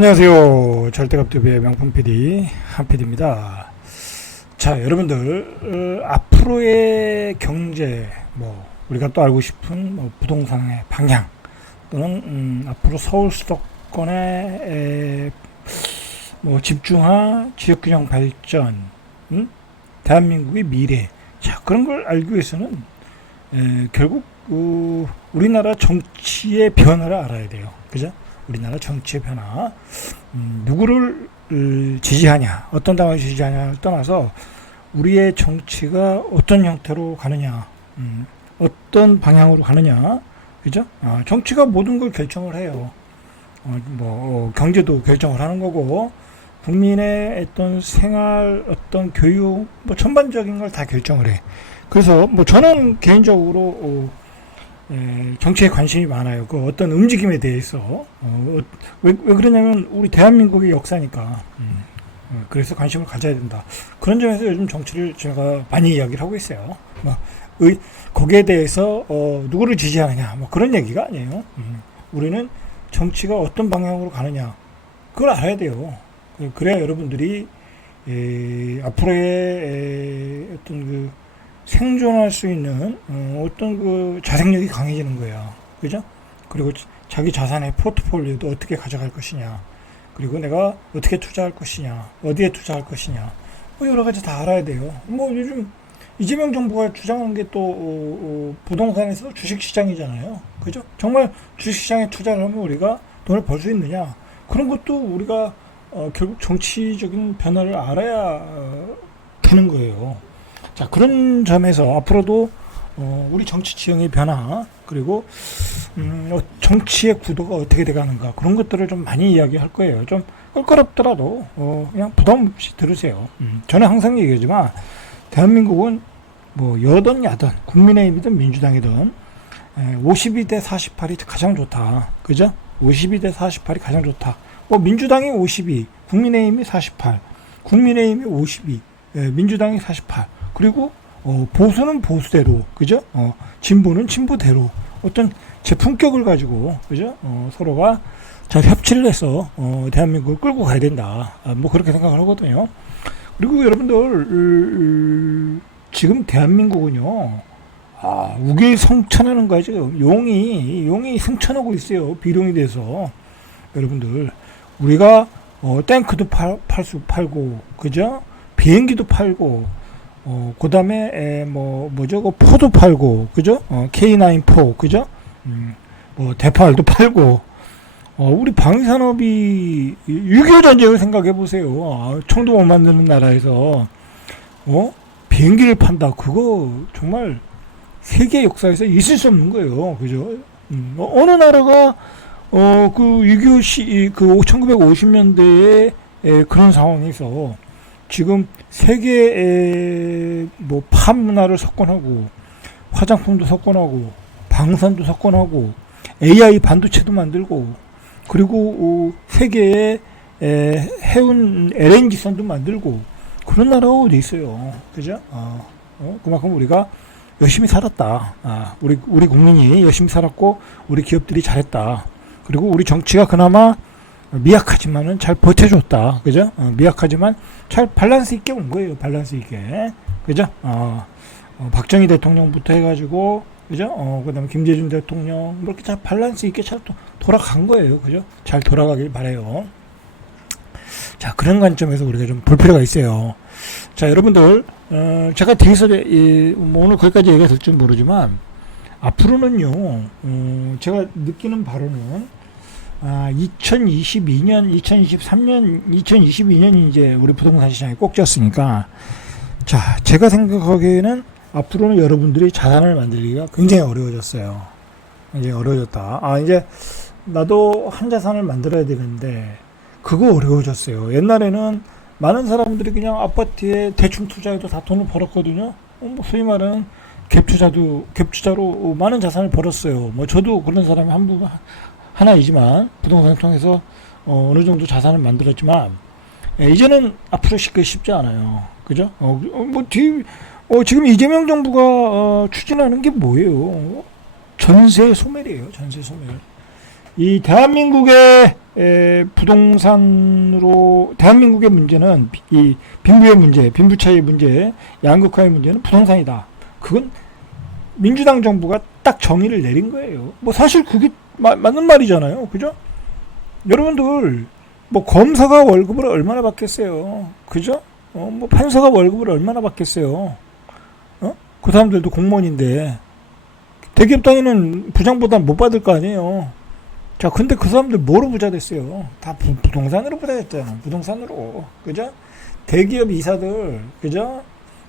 안녕하세요. 절대갑TV의 명품 PD 한PD입니다. 자, 여러분들 앞으로의 경제, 우리가 또 알고 싶은 부동산의 방향 또는 앞으로 서울 수도권의 집중화 지역균형 발전, 대한민국의 미래, 자, 그런 걸 알기 위해서는 결국 우리나라 정치의 변화를 알아야 돼요. 그죠? 우리나라 정치의 변화, 누구를 지지하냐, 어떤 당을 지지하냐를 떠나서 우리의 정치가 어떤 형태로 가느냐, 어떤 방향으로 가느냐, 그죠? 정치가 모든 걸 결정을 해요. 경제도 결정을 하는 거고, 국민의 어떤 생활, 어떤 교육, 전반적인 걸 다 결정을 해. 그래서 저는 개인적으로 정치에 관심이 많아요. 그 어떤 움직임에 대해서. 왜 그러냐면 우리 대한민국의 역사니까. 그래서 관심을 가져야 된다. 그런 점에서 요즘 정치를 제가 많이 이야기를 하고 있어요. 거기에 대해서 누구를 지지하느냐, 그런 얘기가 아니에요. 우리는 정치가 어떤 방향으로 가느냐, 그걸 알아야 돼요. 그래야 여러분들이 앞으로의 어떤 생존할 수 있는 어떤 자생력이 강해지는 거야. 그죠? 그리고 자기 자산의 포트폴리오도 어떻게 가져갈 것이냐, 그리고 내가 어떻게 투자할 것이냐, 어디에 투자할 것이냐, 여러 가지 다 알아야 돼요. 요즘 이재명 정부가 주장하는 게 또 부동산에서 주식시장이잖아요. 그죠? 정말 주식시장에 투자를 하면 우리가 돈을 벌 수 있느냐, 그런 것도 우리가 결국 정치적인 변화를 알아야 되는 거예요. 자, 그런 점에서 앞으로도 우리 정치 지형의 변화, 그리고 정치의 구도가 어떻게 돼가는가, 그런 것들을 좀 많이 이야기할 거예요. 좀 껄끄럽더라도 그냥 부담 없이 들으세요. 저는 항상 얘기하지만 대한민국은 여든 야든 국민의힘이든 민주당이든 52대 48이 가장 좋다. 그죠? 52대 48이 가장 좋다. 민주당이 52, 국민의힘이 48, 국민의힘이 52, 민주당이 48. 그리고 보수는 보수대로, 그죠? 진보는 진보대로 어떤 제 품격을 가지고, 그죠? 서로가 잘 협치를 해서 대한민국을 끌고 가야 된다. 그렇게 생각을 하거든요. 그리고 여러분들 지금 대한민국은요, 우계에 성천하는 거야. 지금 용이 승천하고 있어요. 비룡이 돼서. 여러분들, 우리가 탱크도 팔고, 그죠? 비행기도 팔고, 그 다음에 포도 팔고, 그죠? K9포, 그죠? 대팔도 팔고, 우리 방위산업이 6.25 전쟁을 생각해 보세요. 총도 못 만드는 나라에서 비행기를 판다. 그거 정말 세계 역사에서 있을 수 없는 거예요. 그죠? 어느 나라가 그 6.25 1950년대에 그런 상황에서 지금 세계의 팝 문화를 석권하고, 화장품도 석권하고, 방산도 석권하고, AI 반도체도 만들고, 그리고 세계의 해운 LNG선도 만들고, 그런 나라가 어디 있어요. 그죠? 그만큼 우리가 열심히 살았다. 우리 국민이 열심히 살았고, 우리 기업들이 잘했다. 그리고 우리 정치가 그나마 미약하지만은 잘 버텨줬다. 그죠? 미약하지만 잘 밸런스 있게 온 거예요. 밸런스 있게. 그죠? 박정희 대통령부터 해가지고, 그죠? 그 다음에 김대중 대통령, 이렇게 잘 밸런스 있게 잘 돌아간 거예요. 그죠? 잘 돌아가길 바라요. 자, 그런 관점에서 우리가 좀 볼 필요가 있어요. 자, 여러분들, 제가 뒤에서, 오늘 거기까지 얘기가 될 줄 모르지만, 앞으로는요, 제가 느끼는 바로는, 2022년, 2023년, 2022년이 이제 우리 부동산 시장이 꼭지였으니까, 자, 제가 생각하기에는 앞으로는 여러분들이 자산을 만들기가 굉장히 어려워졌어요. 굉장히 어려워졌다. 이제 나도 한 자산을 만들어야 되는데, 그거 어려워졌어요. 옛날에는 많은 사람들이 그냥 아파트에 대충 투자해도 다 돈을 벌었거든요. 소위 말하는 갭투자로 많은 자산을 벌었어요. 저도 그런 사람이 하나이지만, 부동산을 통해서 어느 정도 자산을 만들었지만, 이제는 앞으로 쉽지 않아요. 그죠? 지금 이재명 정부가 추진하는 게 뭐예요? 전세 소멸이에요. 전세 소멸. 이 대한민국의 부동산으로 대한민국의 문제는 이 빈부의 문제, 빈부차의 문제, 양극화의 문제는 부동산이다. 그건 민주당 정부가 딱 정의를 내린 거예요. 뭐 사실 그게 맞는 말이잖아요. 그죠? 여러분들 뭐 검사가 월급을 얼마나 받겠어요. 그죠? 뭐 판사가 월급을 얼마나 받겠어요. 그 사람들도 공무원인데 대기업 다니는 부장보다 못 받을 거 아니에요. 자, 근데 그 사람들 뭐로 부자 됐어요? 다 부동산으로 부자 됐잖아. 부동산으로. 그죠? 대기업 이사들, 그죠?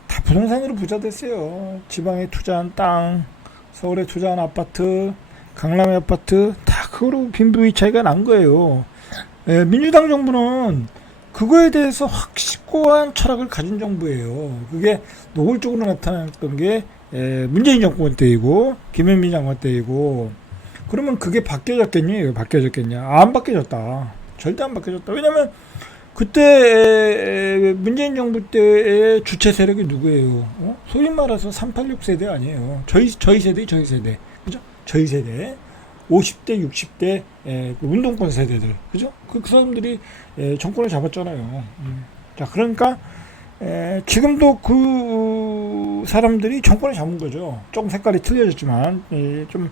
다 부동산으로 부자 됐어요. 지방에 투자한 땅, 서울에 투자한 아파트, 강남의 아파트, 다 그거로 빈부의 차이가 난 거예요. 민주당 정부는 그거에 대해서 확고한 철학을 가진 정부예요. 그게 노골적으로 나타났던 게 문재인 정권 때이고 김현미 장관 때이고. 그러면 그게 바뀌어졌겠니? 바뀌어졌겠냐? 안 바뀌어졌다. 절대 안 바뀌어졌다. 왜냐면 그때 문재인 정부 때의 주체 세력이 누구예요? 소위 말해서 386 세대 아니에요. 저희 세대, 그죠? 저희 세대. 50대, 60대 운동권 세대들, 그죠? 그 사람들이 정권을 잡았잖아요. 자, 그러니까 지금도 그 사람들이 정권을 잡은 거죠. 조금 색깔이 틀려졌지만 좀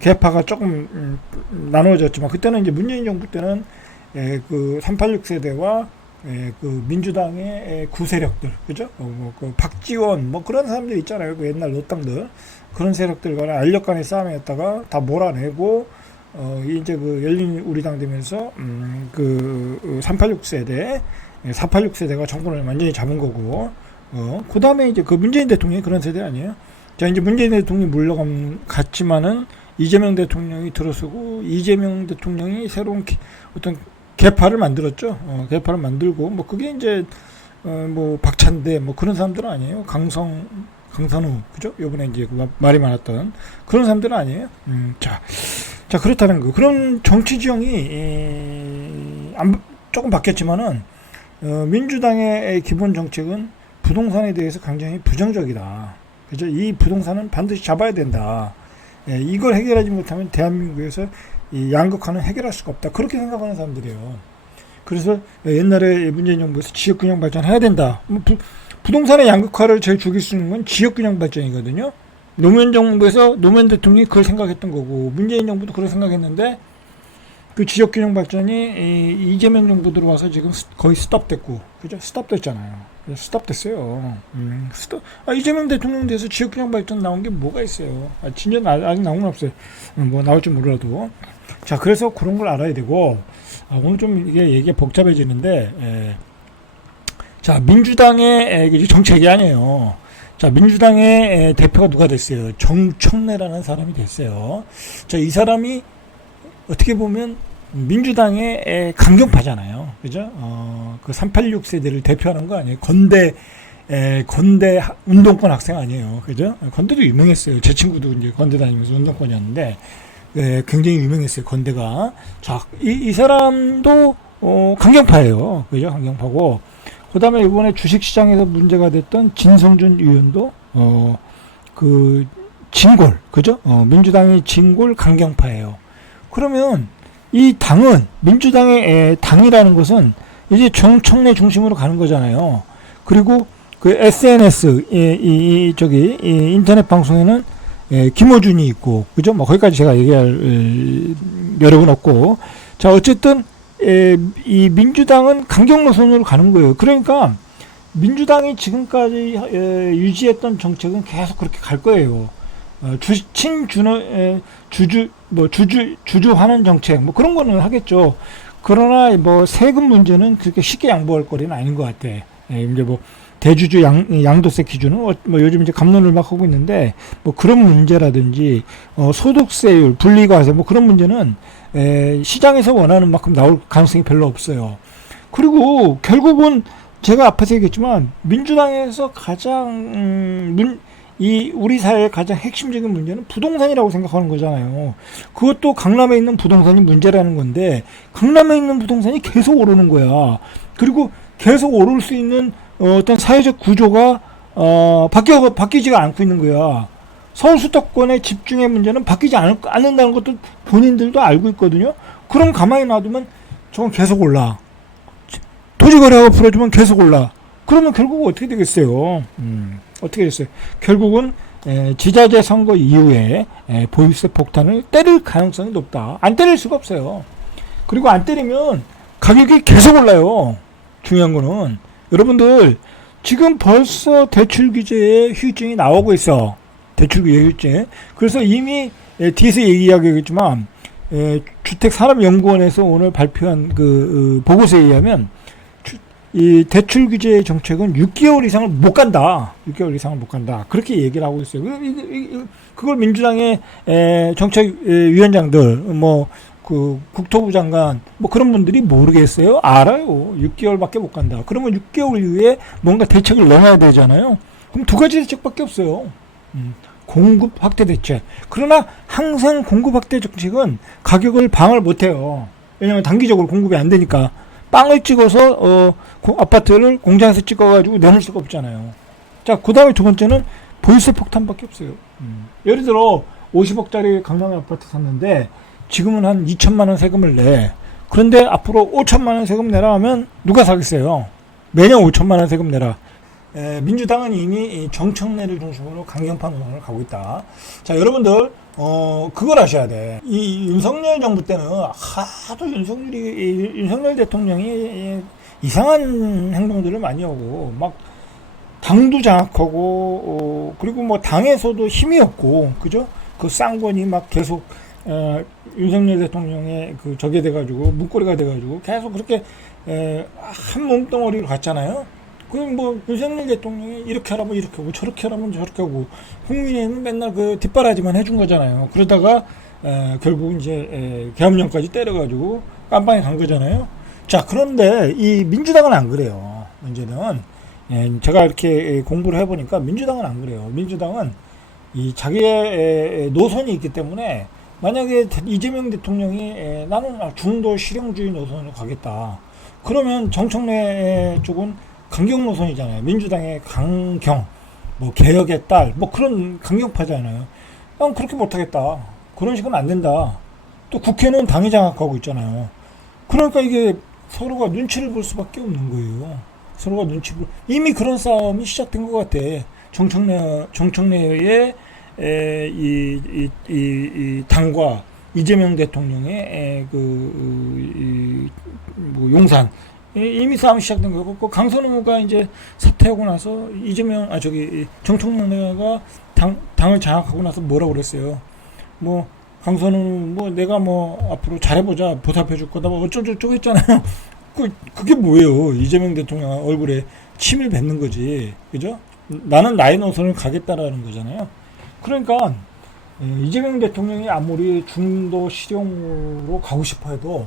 계파가 조금 나누어졌지만 그때는 이제 문재인 정부 때는 그 386 세대와 그 민주당의 구세력들, 그죠? 그 박지원 뭐 그런 사람들 있잖아요. 그 옛날 노땅들 그런 세력들 간의 알력 간의 싸움이었다가 다 몰아내고 이제 그 열린 우리당 되면서 그 386 세대, 486 세대가 정권을 완전히 잡은 거고 그 다음에 이제 그 문재인 대통령이 그런 세대 아니에요? 자, 이제 문재인 대통령이 물러갔지만은 이재명 대통령이 들어서고 이재명 대통령이 새로운 어떤 개파를 만들었죠. 개파를 만들고 뭐 그게 이제 뭐 박찬대 뭐 그런 사람들은 아니에요. 강선우, 그죠? 요번에 이제 말이 많았던 그런 사람들은 아니에요. 자 그렇다는 거. 그런 정치 지형이 조금 바뀌었지만은 민주당의 기본 정책은 부동산에 대해서 굉장히 부정적이다. 그죠? 이 부동산은 반드시 잡아야 된다. 이걸 해결하지 못하면 대한민국에서 이 양극화는 해결할 수가 없다. 그렇게 생각하는 사람들이에요. 그래서 옛날에 문재인 정부에서 지역균형 발전해야 된다. 부동산의 양극화를 제일 죽일 수 있는 건 지역균형 발전이거든요. 노무현 정부에서 노무현 대통령이 그걸 생각했던 거고 문재인 정부도 그걸 생각했는데 그 지역균형 발전이 이재명 정부 들어와서 지금 거의 스톱됐고, 그죠? 스톱됐잖아요. 스톱됐어요. 이재명 대통령 돼서 지역균형 발전 나온 게 뭐가 있어요? 진짜 아직 나온 건 없어요. 뭐 나올지 몰라도. 자, 그래서 그런 걸 알아야 되고, 오늘 좀 이게 얘기가 복잡해지는데, 자, 민주당의 정책이 아니에요. 자, 민주당의 대표가 누가 됐어요? 정청래라는 사람이 됐어요. 자, 이 사람이 어떻게 보면 민주당의 강경파잖아요. 그죠? 그 386 세대를 대표하는 거 아니에요? 건대 운동권 학생 아니에요. 그죠? 건대도 유명했어요. 제 친구도 이제 건대 다니면서 운동권이었는데, 굉장히 유명했어요. 건대가. 자, 이 사람도, 강경파예요. 그죠? 강경파고. 그 다음에 이번에 주식시장에서 문제가 됐던 진성준 의원도, 진골. 그죠? 민주당이 진골 강경파예요. 그러면 이 당은 민주당의 당이라는 것은 이제 정청래 중심으로 가는 거잖아요. 그리고 그 SNS 인터넷 방송에는 김어준이 있고, 그죠? 뭐 거기까지 제가 얘기할 여력은 없고, 자, 어쨌든 이 민주당은 강경 노선으로 가는 거예요. 그러니까 민주당이 지금까지 유지했던 정책은 계속 그렇게 갈 거예요. 주주하는 정책, 뭐 그런 거는 하겠죠. 그러나 뭐 세금 문제는 그렇게 쉽게 양보할 거리는 아닌 것 같아. 이제 뭐 대주주 양도세 기준은 뭐 요즘 이제 갑론을 막 하고 있는데, 뭐 그런 문제라든지 소득세율, 분리과세 뭐 그런 문제는 시장에서 원하는 만큼 나올 가능성이 별로 없어요. 그리고 결국은 제가 앞에서 얘기했지만 민주당에서 가장 이 우리 사회의 가장 핵심적인 문제는 부동산이라고 생각하는 거잖아요. 그것도 강남에 있는 부동산이 문제라는 건데, 강남에 있는 부동산이 계속 오르는 거야. 그리고 계속 오를 수 있는 어떤 사회적 구조가 바뀌지가 않고 있는 거야. 서울 수도권의 집중의 문제는 바뀌지 않는다는 것도 본인들도 알고 있거든요. 그럼 가만히 놔두면 저건 계속 올라. 토지거래가 풀어주면 계속 올라. 그러면 결국 어떻게 되겠어요? 어떻게 됐어요? 결국은 지자체 선거 이후에 보유세 폭탄을 때릴 가능성이 높다. 안 때릴 수가 없어요. 그리고 안 때리면 가격이 계속 올라요. 중요한 거는 여러분들 지금 벌써 대출 규제에 휴증이 나오고 있어. 대출 규제 휴증. 그래서 이미 뒤에서 얘기하겠지만 주택산업연구원에서 오늘 발표한 그 보고서에 의하면 이 대출 규제 정책은 6개월 이상을 못 간다. 6개월 이상을 못 간다. 그렇게 얘기를 하고 있어요. 그걸 민주당의 정책위원장들, 뭐, 그 국토부 장관, 뭐 그런 분들이 모르겠어요? 알아요. 6개월밖에 못 간다. 그러면 6개월 이후에 뭔가 대책을 넣어야 되잖아요. 그럼 두 가지 대책밖에 없어요. 공급 확대 대책. 그러나 항상 공급 확대 정책은 가격을 방어를 못 해요. 왜냐하면 단기적으로 공급이 안 되니까. 빵을 찍어서 아파트를 공장에서 찍어가지고 내놓을 수가 없잖아요. 자, 그 다음에 두 번째는 보유세 폭탄밖에 없어요. 예를 들어 50억짜리 강남의 아파트 샀는데 지금은 한 2천만 원 세금을 내. 그런데 앞으로 5천만 원 세금 내라 하면 누가 사겠어요? 매년 5천만 원 세금 내라. 민주당은 이미 정청래를 중심으로 강경파 노선을 가고 있다. 자, 여러분들 그걸 아셔야 돼. 이 윤석열 정부 때는 하도 윤석열 대통령이 이상한 행동들을 많이 하고 막 당도 장악하고 그리고 뭐 당에서도 힘이 없고 그죠? 그 쌍권이 막 계속 윤석열 대통령의 그 적이 돼가지고 문고리가 돼가지고 계속 그렇게 한 몸덩어리로 갔잖아요. 그럼 뭐 윤석열 대통령이 이렇게 하라면 이렇게 하고 저렇게 하라면 저렇게 하고 국민의힘은 맨날 그 뒷바라지만 해준 거잖아요. 그러다가 결국 이제 계엄령까지 때려가지고 깜빵에 간 거잖아요. 자, 그런데 이 민주당은 안 그래요. 문제는 제가 이렇게 공부를 해보니까 민주당은 안 그래요. 민주당은 이 자기의 노선이 있기 때문에 만약에 이재명 대통령이 나는 중도 실용주의 노선으로 가겠다. 그러면 정청래 쪽은 강경 노선이잖아요. 민주당의 강경, 뭐 개혁의 딸, 뭐 그런 강경파잖아요. 난 그렇게 못하겠다. 그런 식은 안 된다. 또 국회는 당이 장악하고 있잖아요. 그러니까 이게 서로가 눈치를 볼 수밖에 없는 거예요. 서로가 이미 그런 싸움이 시작된 것 같아. 정청래의 이 당과 이재명 대통령의 뭐 용산 이미 싸움이 시작된 거고, 그 강선우가 이제 사퇴하고 나서 정청래가 당을 장악하고 나서 뭐라고 그랬어요. 뭐 강선우 뭐 내가 뭐 앞으로 잘해보자 보답해 줄 거다 뭐 어쩌고저쩌고 했잖아요. 그게 뭐예요? 이재명 대통령 얼굴에 침을 뱉는 거지, 그죠? 나는 나의 노선을 가겠다라는 거잖아요. 그러니까 이재명 대통령이 아무리 중도 실용으로 가고 싶어해도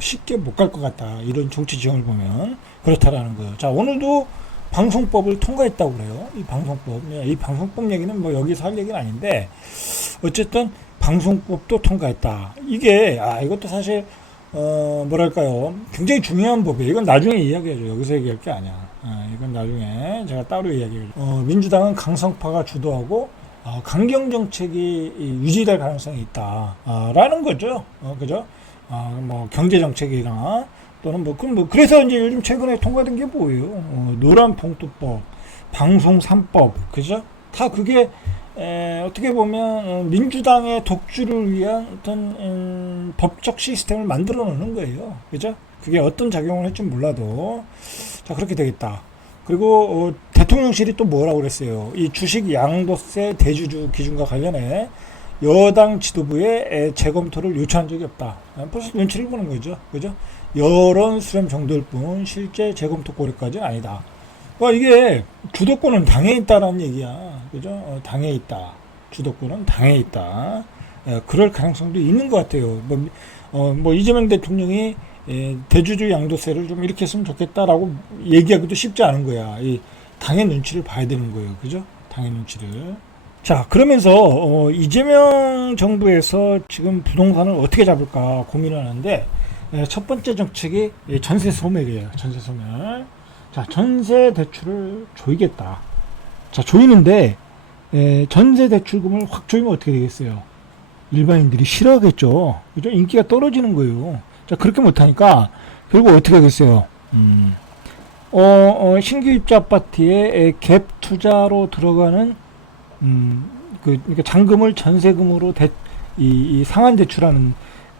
쉽게 못 갈 것 같다. 이런 정치 지형을 보면 그렇다라는 거예요. 자, 오늘도 방송법을 통과했다고 그래요. 이 방송법 얘기는 뭐 여기서 할 얘기는 아닌데 어쨌든 방송법도 통과했다. 이게 이것도 사실 뭐랄까요, 굉장히 중요한 법이에요. 이건 나중에 이야기해줘. 여기서 얘기할 게 아니야. 이건 나중에 제가 따로 이야기해줘. 민주당은 강성파가 주도하고 강경 정책이 유지될 가능성이 있다. 라는 거죠. 그죠? 뭐 경제 정책이나 또는 그래서 이제 요즘 최근에 통과된 게 뭐예요? 노란 봉투법, 방송 3법, 그죠? 다 그게 어떻게 보면 민주당의 독주를 위한 어떤 법적 시스템을 만들어 놓는 거예요. 그죠? 그게 어떤 작용을 할지 몰라도 자, 그렇게 되겠다. 그리고 대통령실이 또 뭐라고 그랬어요? 이 주식 양도세 대주주 기준과 관련해 여당 지도부에 재검토를 요청한 적이 없다. 벌써 눈치를 보는 거죠. 그죠? 여론 수렴 정도일 뿐 실제 재검토 고려까지는 아니다. 이게 주도권은 당에 있다라는 얘기야. 그죠? 당에 있다. 주도권은 당에 있다. 그럴 가능성도 있는 것 같아요. 뭐 이재명 대통령이 대주주 양도세를 좀 이렇게 했으면 좋겠다라고 얘기하기도 쉽지 않은 거야. 이 당의 눈치를 봐야 되는 거예요. 그죠? 당의 눈치를. 자, 그러면서 이재명 정부에서 지금 부동산을 어떻게 잡을까 고민을 하는데 첫 번째 정책이 전세 소멸이에요. 전세 소멸. 자, 전세 대출을 조이겠다. 자, 조이는데 전세 대출금을 확 조이면 어떻게 되겠어요? 일반인들이 싫어하겠죠. 그죠? 인기가 떨어지는 거예요. 자, 그렇게 못하니까 결국 어떻게 하겠어요? 신규 입주 아파트에 갭 투자로 들어가는 그러니까 잔금을 전세금으로 이 상환 대출하는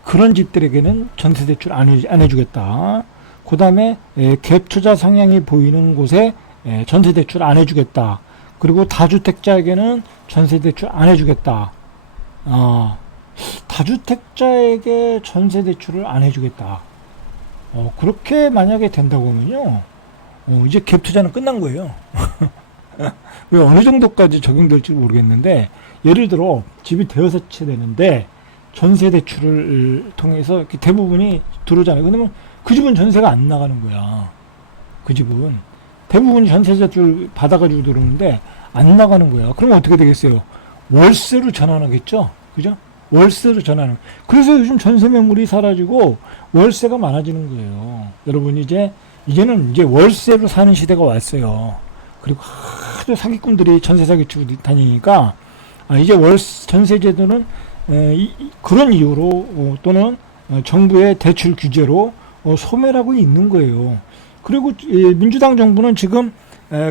그런 집들에게는 전세 대출 안 해주겠다. 그 다음에 갭 투자 성향이 보이는 곳에 전세 대출 안 해주겠다. 그리고 다주택자에게는 전세 대출 안 해주겠다. 다주택자에게 전세 대출을 안 해주겠다. 그렇게 만약에 된다고 하면요, 이제 갭 투자는 끝난 거예요. 왜 어느 정도까지 적용될지 모르겠는데, 예를 들어 집이 대여섯 채 되는데 전세 대출을 통해서 대부분이 들어오잖아요. 그러면 그 집은 전세가 안 나가는 거야. 그 집은 대부분이 전세 대출 받아가지고 들어오는데 안 나가는 거야. 그러면 어떻게 되겠어요? 월세로 전환하겠죠. 그죠? 월세로 전환을. 그래서 요즘 전세 매물이 사라지고 월세가 많아지는 거예요. 여러분 이제는 월세로 사는 시대가 왔어요. 그리고 하도 사기꾼들이 전세 사기치고 다니니까 이제 전세 제도는 그런 이유로 또는 정부의 대출 규제로 소멸하고 있는 거예요. 그리고 민주당 정부는 지금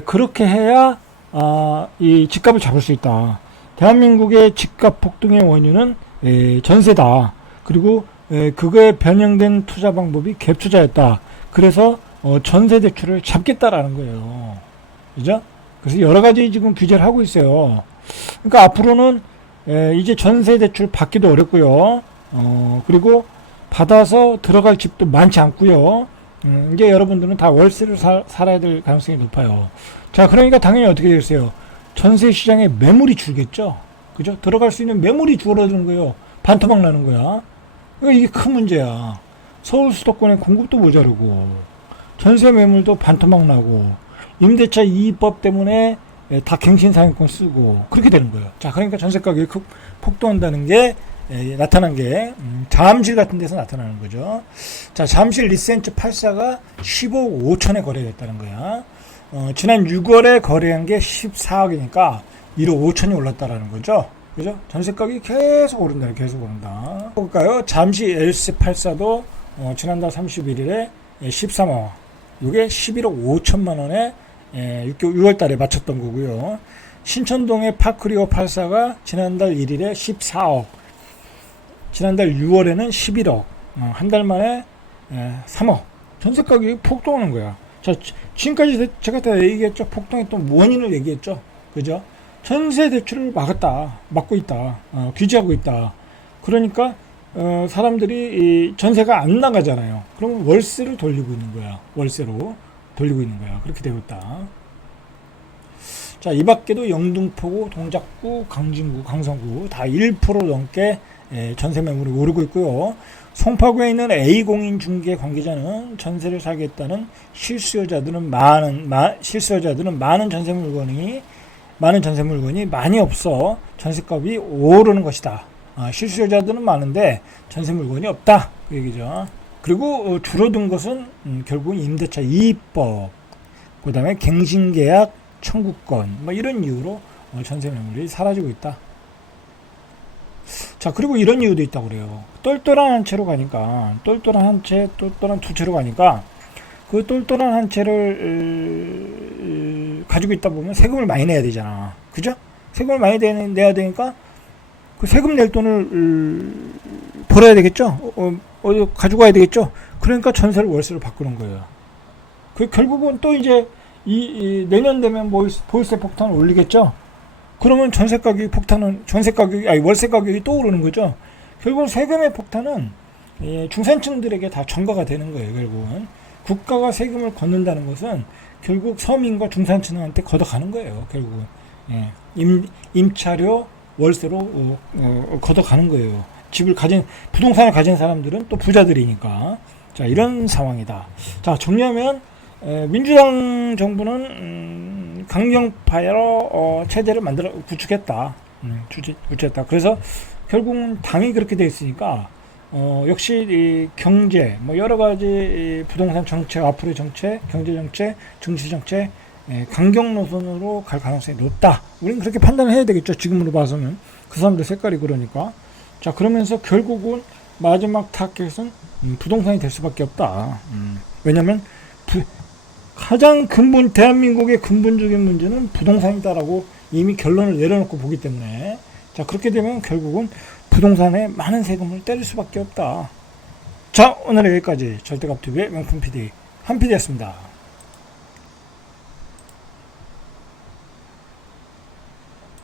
그렇게 해야 이 집값을 잡을 수 있다. 대한민국의 집값 폭등의 원인은 전세다. 그리고 그거에 변형된 투자 방법이 갭 투자였다. 그래서 전세 대출을 잡겠다라는 거예요. 그죠? 그래서 여러 가지 지금 규제를 하고 있어요. 그러니까 앞으로는 이제 전세 대출 받기도 어렵고요. 그리고 받아서 들어갈 집도 많지 않고요. 이제 여러분들은 다 월세를 살아야 될 가능성이 높아요. 자, 그러니까 당연히 어떻게 되겠어요? 전세 시장에 매물이 줄겠죠. 그죠? 들어갈 수 있는 매물이 줄어드는 거예요. 반토막 나는 거야. 그러니까 이게 큰 문제야. 서울 수도권에 공급도 모자르고 전세 매물도 반토막 나고 임대차 이입법 때문에 다 갱신상한권 쓰고 그렇게 되는 거예요. 자, 그러니까 전세 가격이 폭등한다는 게 나타난 게 잠실 같은 데서 나타나는 거죠. 자, 잠실 리센트 84가 15억 5천에 거래됐다는 거야. 지난 6월에 거래한 게 14억이니까 1억 5천이 올랐다라는 거죠. 그죠? 전세 가격이 계속 오른다. 볼까요? 잠시 LC84도 지난달 31일에 13억. 이게 11억 5천만 원에 6월 달에 맞췄던 거고요. 신천동의 파크리오 84가 지난달 1일에 14억. 지난달 6월에는 11억. 한 달 만에 3억. 전세 가격이 폭등하는 거야. 자, 지금까지 제가 다 얘기했죠. 폭등했던 원인을 얘기했죠. 그죠? 전세 대출을 막고 있다. 규제하고 있다. 그러니까 사람들이 전세가 안 나가잖아요. 그러면 월세를 돌리고 있는 거야. 월세로 돌리고 있는 거야. 그렇게 되고 있다. 자, 이 밖에도 영등포구, 동작구, 강진구, 강성구 다 1% 넘게 전세 매물이 오르고 있고요. 송파구에 있는 A공인 중개 관계자는 전세를 사겠다는 실수요자들은 많은 전세 물건이 많이 없어 전세값이 오르는 것이다. 실수요자들은 많은데 전세 물건이 없다. 그 얘기죠. 그리고 줄어든 것은 결국은 임대차 이입법, 그 다음에 갱신계약 청구권, 이런 이유로 전세 매물이 사라지고 있다. 자, 그리고 이런 이유도 있다고 그래요. 똘똘한 한 채로 가니까, 똘똘한 한 채, 똘똘한 두 채로 가니까, 그 똘똘한 한 채를 가지고 있다 보면 세금을 많이 내야 되잖아. 그죠? 세금을 많이 내야 되니까, 그 세금 낼 돈을 벌어야 되겠죠? 어디 가지고 가야 되겠죠? 그러니까 전세를 월세로 바꾸는 거예요. 그 결국은 또 이제 내년 되면 월세 폭탄을 올리겠죠? 그러면 월세 가격이 또 오르는 거죠. 결국은 세금의 폭탄은 중산층들에게 다 전가가 되는 거예요. 결국은 국가가 세금을 걷는다는 것은 결국 서민과 중산층한테 걷어가는 거예요. 결국은 임차료 월세로 걷어가는 거예요. 부동산을 가진 사람들은 또 부자들이니까. 자, 이런 상황이다. 자, 정리하면 민주당 정부는 강경파로 체제를 구축했다. 구축했다. 그래서 결국은 당이 그렇게 돼 있으니까 역시 이 경제, 여러 가지 부동산 정책, 앞으로의 정책, 경제 정책, 정치 정책 강경 노선으로 갈 가능성이 높다. 우리는 그렇게 판단을 해야 되겠죠. 지금으로 봐서는 그 사람들 색깔이 그러니까. 자, 그러면서 결국은 마지막 타겟은 부동산이 될 수밖에 없다. 왜냐면 가장 대한민국의 근본적인 문제는 부동산이다라고 이미 결론을 내려놓고 보기 때문에, 자, 그렇게 되면 결국은 부동산에 많은 세금을 때릴 수밖에 없다. 자, 오늘 여기까지 절대값TV의 명품 PD 한 PD였습니다.